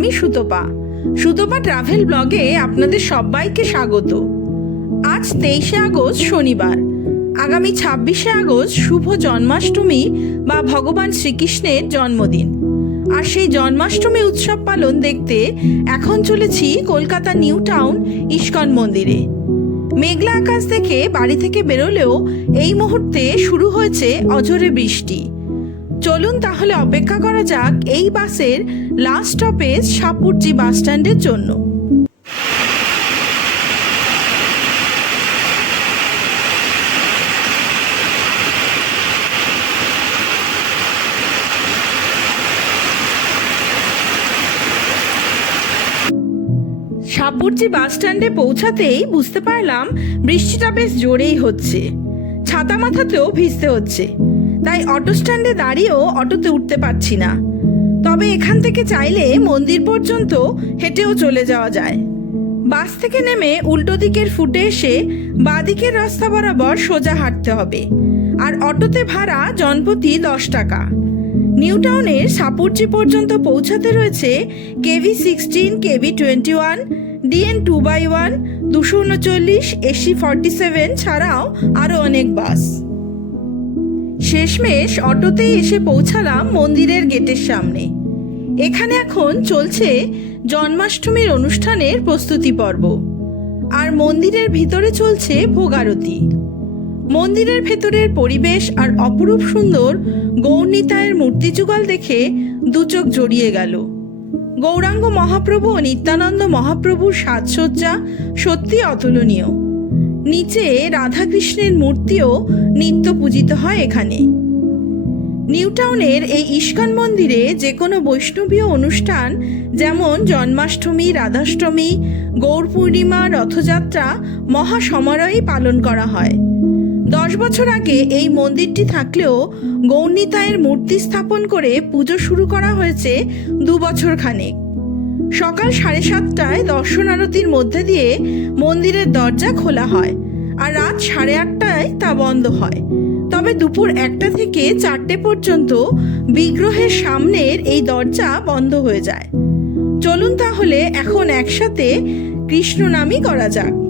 আমি সুতপা। সুতপা ট্রাভেল ব্লগে আপনাদের সবাইকে স্বাগত। আজ তেইশে আগস্ট শনিবার। আগামী ছাব্বিশে আগস্ট শুভ জন্মাষ্টমী বা ভগবান শ্রীকৃষ্ণের জন্মদিন। আর সেই জন্মাষ্টমী উৎসব পালন দেখতে এখন চলেছি কলকাতা নিউ টাউন ইস্কন মন্দিরে। মেঘলা আকাশ দেখে বাড়ি থেকে বেরোলেও এই মুহূর্তে শুরু হয়েছে অঝরে বৃষ্টি। চলুন তাহলে অপেক্ষা করা যাক এই বাসের লাস্ট স্টপেজ সাপুরজি বাস স্ট্যান্ডের জন্য। সাপুরজি বাস স্ট্যান্ডে পৌঁছাতেই বুঝতে পারলাম বৃষ্টিটা বেশ জোরেই হচ্ছে। ছাতা মাথাতেও ভিজতে হচ্ছে। তাই অটো স্ট্যান্ডে দাঁড়িয়েও অটোতে উঠতে পারছি না। তবে এখান থেকে চাইলে মন্দির পর্যন্ত হেঁটেও চলে যাওয়া যায়। বাস থেকে নেমে উল্টো দিকের ফুটে এসে বাঁদিকের রাস্তা বরাবর সোজা হাঁটতে হবে। আর অটোতে ভাড়া জনপ্রতি দশ টাকা। নিউ টাউনের সাপুরজি পর্যন্ত পৌঁছাতে রয়েছে KV sixteen, KV twenty one, DN two by one, দুশো উনচল্লিশ, এসি ফর্টি সেভেন ছাড়াও আরও অনেক বাস। শেষমেশ অটোতেই এসে পৌঁছালাম মন্দিরের গেটের সামনে। এখানে এখন চলছে জন্মাষ্টমীর অনুষ্ঠানের প্রস্তুতি পর্ব। আর মন্দিরের ভিতরে চলছে ভোগারতি মন্দিরের ভেতরের পরিবেশ আর অপরূপ সুন্দর গৌরনীতায়ের মূর্তি যুগল দেখে দুচোখ জড়িয়ে গেল। গৌরাঙ্গ মহাপ্রভু ও নিত্যানন্দ মহাপ্রভুর সাজসজ্জা সত্যি অতুলনীয়। নিচে রাধাকৃষ্ণের মূর্তিও নিত্য পূজিত হয় এখানে। নিউটাউনের এই ইস্কন মন্দিরে যে কোনো বৈষ্ণবীয় অনুষ্ঠান, যেমন জন্মাষ্টমী, রাধাষ্টমী, গৌর পূর্ণিমা, রথযাত্রা মহা সমারোহে পালন করা হয়। দশ বছর আগে এই মন্দিরটি থাকলেও গৌরনীতায়ের মূর্তি স্থাপন করে পুজো শুরু করা হয়েছে দু বছর খানেক। সকাল সাড়ে সাতটায় দর্শন আরতির মধ্যে দিয়ে মন্দিরের দরজা খোলা হয় আর রাত সাড়ে আটটায় তা বন্ধ হয়। তবে দুপুর একটা থেকে চারটে পর্যন্ত বিগ্রহের সামনের এই দরজা বন্ধ হয়ে যায়। চলুন তাহলে এখন একসাথে কৃষ্ণ নামই করা যাক।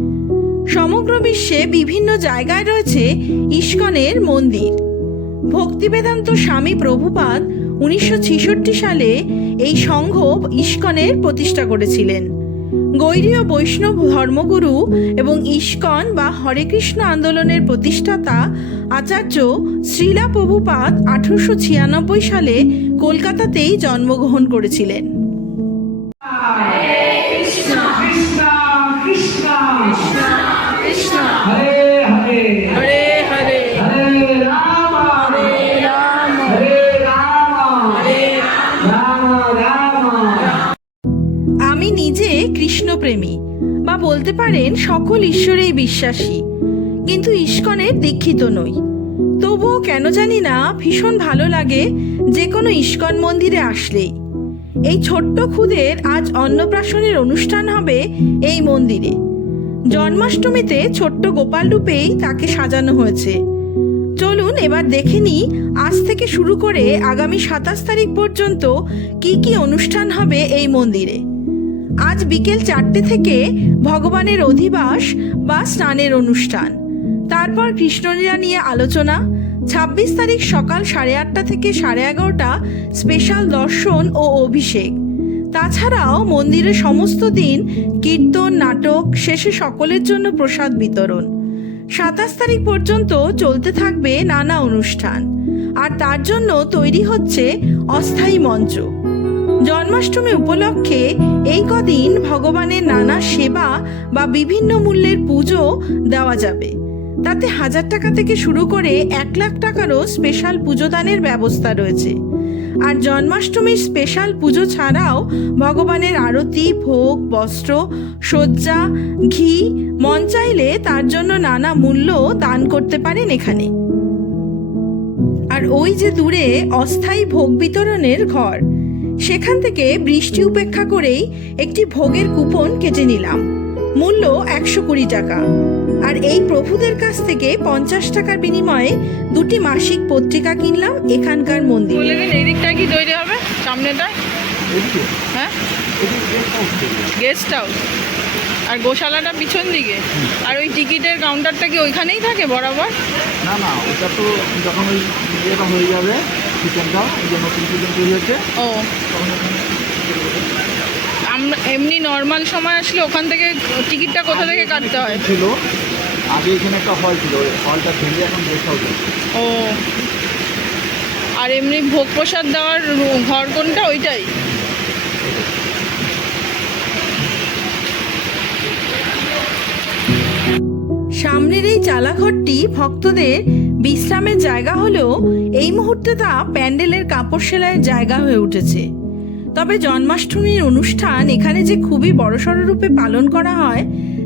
সমগ্র বিশ্বে বিভিন্ন জায়গায় রয়েছে ইস্কনের মন্দির। ভক্তিবেদান্ত স্বামী প্রভুপাদ উনিশশো ছেষট্টি সালে এই সংঘ ইস্কনের প্রতিষ্ঠা করেছিলেন। গৈরীয় বৈষ্ণব ধর্মগুরু এবং ইস্কন বা হরে কৃষ্ণ আন্দোলনের প্রতিষ্ঠাতা আচার্য শ্রীলা প্রভুপাদ আঠারোশো ছিয়ানব্বই সালে কলকাতাতেই জন্মগ্রহণ করেছিলেন। বলতে পারেন, সকল ঈশ্বরেই বিশ্বাসী। কিন্তু ইস্কনের দীক্ষিত নই। তবুও কেন জানি না, ভীষণ ভালো লাগে যে কোনো ইস্কন মন্দিরে আসলেই। এই ছোট্ট খুদের আজ অন্নপ্রাশনের অনুষ্ঠান হবে এই মন্দিরে। জন্মাষ্টমীতে ছোট্ট গোপাল রূপেই তাকে সাজানো হয়েছে। চলুন এবার দেখে নিই আজ থেকে শুরু করে আগামী সাতাশ তারিখ পর্যন্ত কি কি অনুষ্ঠান হবে এই মন্দিরে। আজ বিকেল চারটে থেকে ভগবানের অধিবাস বা স্নানের অনুষ্ঠান। তারপর কৃষ্ণলীলা নিয়ে আলোচনা। ছাব্বিশ তারিখ সকাল সাড়ে আটটা থেকে সাড়ে এগারোটা স্পেশাল দর্শন ও অভিষেক। তাছাড়াও মন্দিরে সমস্ত দিন কীর্তন, নাটক, শেষে সকলের জন্য প্রসাদ বিতরণ। সাতাশ তারিখ পর্যন্ত চলতে থাকবে নানা অনুষ্ঠান। আর তার জন্য তৈরি হচ্ছে অস্থায়ী মঞ্চ। জন্মাষ্টমী উপলক্ষে এই কদিন ভগবানের নানা সেবা বা বিভিন্ন মূল্যের পুজো দেওয়া যাবে। তাতে হাজার টাকা থেকে শুরু করে এক লাখ টাকারও স্পেশাল পুজো দানের ব্যবস্থা রয়েছে। আর জন্মাষ্টমীর স্পেশাল পুজো ছাড়াও ভগবানের আরতি, ভোগ, বস্ত্র সজ্জা ঘি, মন চাইলে তার জন্য নানা মূল্য দান করতে পারেন এখানে। আর ওই যে দূরে অস্থায়ী ভোগ বিতরণের ঘর সেখান থেকে বৃষ্টি উপেক্ষা করেই একটি ভোগের কুপন কেটে নিলাম। মূল্য একশো কুড়ি টাকা। আর এই প্রভুদের কাছ থেকে পঞ্চাশ টাকার বিনিময়ে দুটি মাসিক পত্রিকা কিনলাম এখানকার মন্দির। বলে এই দিকটা কি তৈরি হবে? সামনেটা হ্যাঁ? গেস্ট হাউস আর গোশালাটা পিছন দিকে? আর ওই টিকিটের কাউন্টারটা কি ওইখানেই থাকে বরাবর? না না ওটা তো যখন ওই হয়ে যাবে কিচেনটা যে নতুন কিচেন তৈরি হচ্ছে। ও। আমরা এমনি নর্মাল সময় আসলে ওখান থেকে টিকিটটা কোথা থেকে কাটতে হয়? ছিল আগে এখানে একটা হল ছিল ওই হলটা ভেঙে এখন গেস্ট হাউস ও। আর এমনি ভোগ প্রসাদ দেওয়ার ঘর কোনটা? ওইটাই? সামনের এই চালাঘরটি ভক্তদের বিশ্রামের জায়গা হলেও এই মুহূর্তে তা প্যান্ডেলের কাপড় সেলাইয়ের জায়গা হয়ে উঠেছে। তবে জন্মাষ্টমীর অনুষ্ঠান এখানে যে খুবই বড়সড় রূপে পালন করা হয়,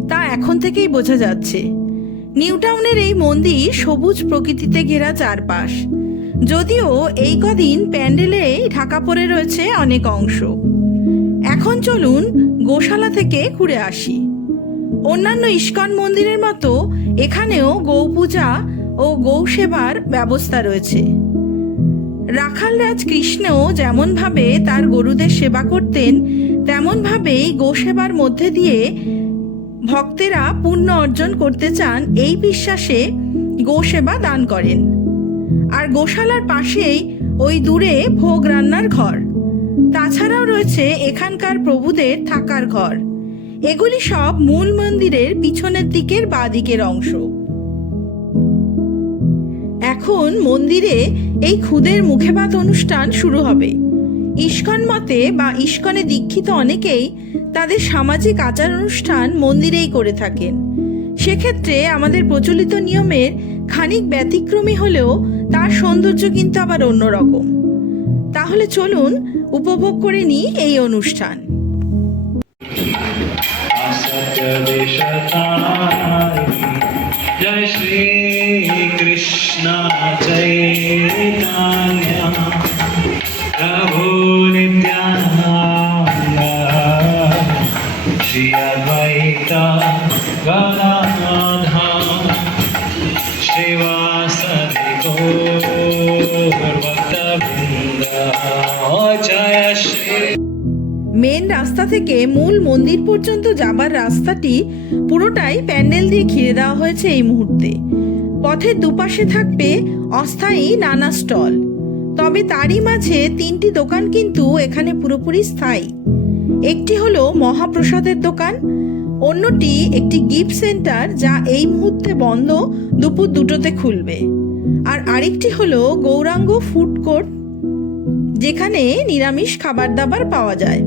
তা এখন থেকেই বোঝা যাচ্ছে। নিউটাউনের এই মন্দির সবুজ প্রকৃতিতে ঘেরা চারপাশ। যদিও এই কদিন প্যান্ডেলে ঢাকা পড়ে রয়েছে অনেক অংশ। এখন চলুন গোশালা থেকে ঘুরে আসি। অন্যান্য ইস্কন মন্দিরের মতো এখানেও গৌ পূজা ও গৌ সেবার ব্যবস্থা রয়েছে। রাখালরাজ কৃষ্ণও যেমনভাবে তার গরুদের সেবা করতেন, তেমনভাবেই গো সেবার মধ্যে দিয়ে ভক্তেরা পুণ্য অর্জন করতে চান এই বিশ্বাসে গো সেবা দান করেন। আর গোশালার পাশেই ওই দূরে ভোগ রান্নার ঘর। তাছাড়াও রয়েছে এখানকার প্রভুদের থাকার ঘর। এগুলি সব মূল মন্দিরের পিছনের দিকের বাঁ দিকের অংশ। এখন মন্দিরে এই খুদের মুখেভাত অনুষ্ঠান শুরু হবে। ইস্কন মতে বা ইস্কনে দীক্ষিত অনেকেই তাদের সামাজিক আচার অনুষ্ঠান মন্দিরেই করে থাকেন। সেক্ষেত্রে আমাদের প্রচলিত নিয়মের খানিক ব্যতিক্রমী হলেও তার সৌন্দর্য কিন্তু আবার অন্যরকম। তাহলে চলুন উপভোগ করে নিই এই অনুষ্ঠান। जय श्री कृष्ण चैतन्य प्रभु नित्यानंद श्री अद्वैत गदाधर श्रीवासदि गौरभक्तवृन्द जय श्री মেন রাস্তা থেকে মূল মন্দির পর্যন্ত যাবার রাস্তাটি পুরোটাই প্যান্ডেল দিয়ে ঘিরে দেওয়া হয়েছে এই মুহূর্তে। পথের দুপাশে থাকবে অস্থায়ী নানা স্টল। তবে তারই মাঝে তিনটি দোকান কিন্তু এখানে পুরোপুরি স্থায়ী। একটি হলো মহাপ্রসাদের দোকান, অন্যটি একটি গিফট সেন্টার যা এই মুহূর্তে বন্ধ দুপুর দুটোতে খুলবে। আর আরেকটি হলো গৌরাঙ্গ ফুড কোর্ট, যেখানে নিরামিষ খাবার দাবার পাওয়া যায়।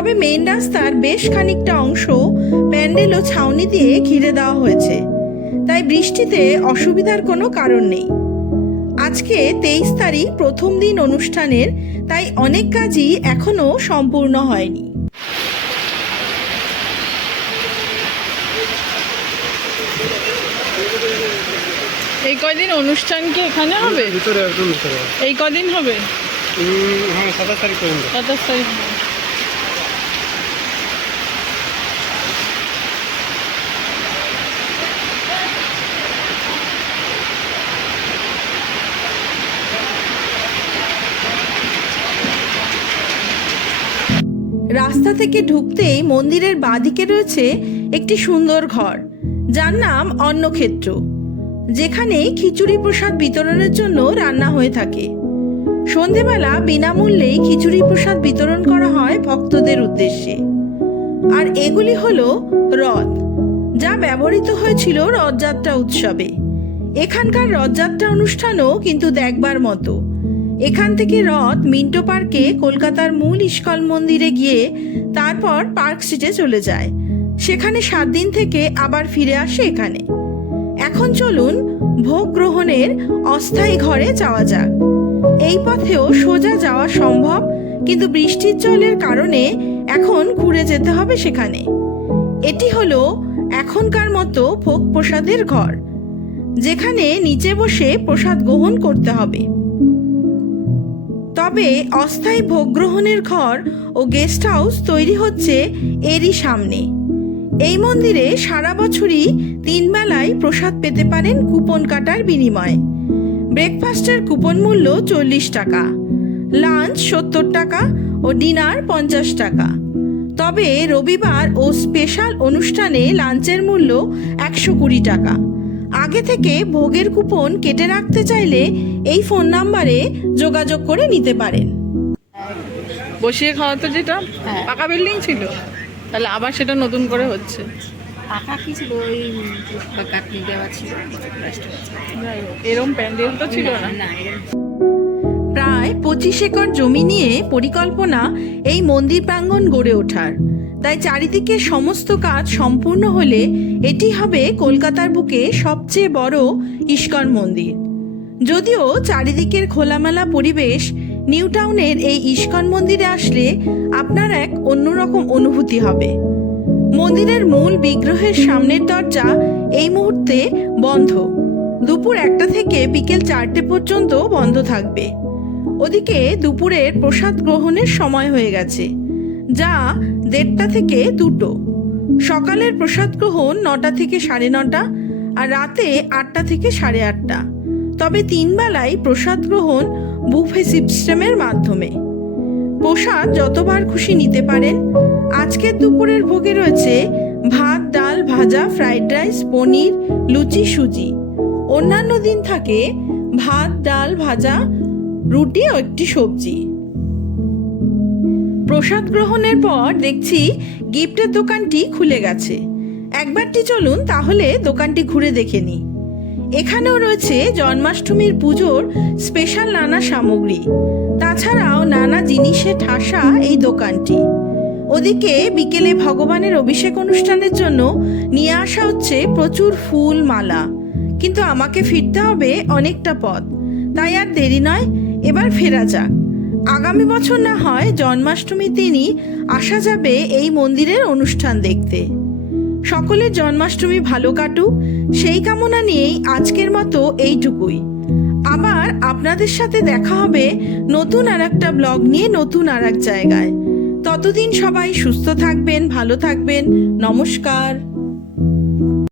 তবে মেন রাস্তার বেশ খানিকটা অংশ প্যান্ডেল ও ছাউনি দিয়ে ঘিরে দেওয়া হয়েছে। তাই বৃষ্টিতে অসুবিধার কোনো কারণ নেই। আজকে তেইশ তারিখ প্রথম দিন অনুষ্ঠানের তাই অনেক কাজই এখনও সম্পূর্ণ হয়নি। এই কদিন অনুষ্ঠান কি এখানে হবে? এই কদিন হবে? হ্যাঁ সাতাশ তারিখ সাতাশ তারিখ। রাস্তা থেকে ঢুকতেই মন্দিরের বাঁদিকে রয়েছে একটি সুন্দর ঘর। যার নাম অন্নক্ষেত্র। যেখানে খিচুড়ি প্রসাদ বিতরণের জন্য রান্না হয়ে থাকে। সন্ধেবেলা বিনামূল্যেই খিচুড়ি প্রসাদ বিতরণ করা হয় ভক্তদের উদ্দেশ্যে। আর এগুলি হলো রথ, যা ব্যবহৃত হয়েছিল রথযাত্রা উৎসবে। এখানকার রথযাত্রা অনুষ্ঠানও কিন্তু দেখবার মতো। এখান থেকে রথ মিন্টো পার্কে কলকাতার মূল ইস্কল মন্দিরে গিয়ে তারপর পার্ক স্ট্রিটে চলে যায়। সেখানে সাত দিন থেকে আবার ফিরে আসে এখানে। এখন চলুন ভোগ গ্রহণের অস্থায়ী ঘরে যাওয়া যাক। এই পথেও সোজা যাওয়া সম্ভব, কিন্তু বৃষ্টির জলের কারণে এখন ঘুরে যেতে হবে সেখানে। এটি হলো এখনকার মতো ভোগ প্রসাদের ঘর, যেখানে নিচে বসে প্রসাদ গ্রহণ করতে হবে। তবে অস্থায়ী ভোগ গ্রহণের ঘর ও গেস্ট হাউস তৈরি হচ্ছে এরই সামনে। এই মন্দিরে সারা বছরই তিন বেলায় প্রসাদ পেতে পারেন কুপন কাটার বিনিময়ে। ব্রেকফাস্টের কুপন মূল্য চল্লিশ টাকা, লাঞ্চ সত্তর টাকা ও ডিনার পঞ্চাশ টাকা। তবে রবিবার ও স্পেশাল অনুষ্ঠানে লাঞ্চের মূল্য একশো কুড়ি টাকা। আগে থেকে ভোগের কুপন কেটে রাখতে চাইলে এই ফোন নাম্বারে যোগাযোগ করে নিতে পারেন। বসিয়ে খাওয়া তো যেটা পাকা বিল্ডিং ছিল? তাহলে আবার সেটা নতুন করে হচ্ছে। পাকা কি ছিল? ওই কাটনি দেওয়া ছিল। এরম প্যান্ডেল তো ছিল না। না প্রায় পঁচিশ একর জমি নিয়ে পরিকল্পনা এই মন্দির প্রাঙ্গণ গড়ে ওঠার। তাই চারিদিকে সমস্ত কাজ সম্পূর্ণ হলে এটি হবে কলকাতার বুকে সবচেয়ে বড় ইস্কন মন্দির। যদিও চারিদিকের খোলামেলা পরিবেশ নিউ টাউনের এই ইস্কন মন্দিরে আসলে আপনার এক অন্যরকম অনুভূতি হবে। মন্দিরের মূল বিগ্রহের সামনের দরজা এই মুহূর্তে বন্ধ। দুপুর একটা থেকে বিকেল চারটে পর্যন্ত বন্ধ থাকবে। ওদিকে দুপুরের প্রসাদ গ্রহণের সময় হয়ে গেছে। যা দেড়টা থেকে দুটো। সকালের প্রসাদ গ্রহণ নটা থেকে সাড়ে নটা আর রাতে আটটা থেকে সাড়ে আটটা। তবে তিন বেলায় প্রসাদ গ্রহণ বুফে সিস্টেমের মাধ্যমে। প্রসাদ যতবার খুশি নিতে পারেন। আজকের দুপুরের ভোগে রয়েছে ভাত, ডাল, ভাজা, ফ্রাইড রাইস, পনির, লুচি, সুজি। অন্যান্য দিন থাকে ভাত, ডাল, ভাজা, রুটি ও একটি সবজি। প্রসাদ গ্রহণের পর দেখছি গিফটের দোকানটি খুলে গেছে। একবারটি চলুন তাহলে দোকানটি ঘুরে দেখে নিই। এখানেও রয়েছে জন্মাষ্টমীর পুজোর স্পেশাল নানা সামগ্রী। তাছাড়াও নানা জিনিসে ঠাসা এই দোকানটি। ওদিকে বিকেলে ভগবানের অভিষেক অনুষ্ঠানের জন্য নিয়ে আসা হচ্ছে প্রচুর ফুল, মালা। কিন্তু আমাকে ফিরতে হবে অনেকটা পথ। তাই আর দেরি নয়, এবার ফেরা যাক। আগামী বছর না হয় জন্মাষ্টমীর দিনই আসা যাবে এই মন্দিরের অনুষ্ঠান দেখতে। সকলের জন্মাষ্টমী ভালো কাটুক, সেই কামনা নিয়েই আজকের মতো এইটুকুই। আবার আপনাদের সাথে দেখা হবে নতুন আর একটা ব্লগ নিয়ে নতুন আর এক জায়গায়। ততদিন সবাই সুস্থ থাকবেন, ভালো থাকবেন, নমস্কার।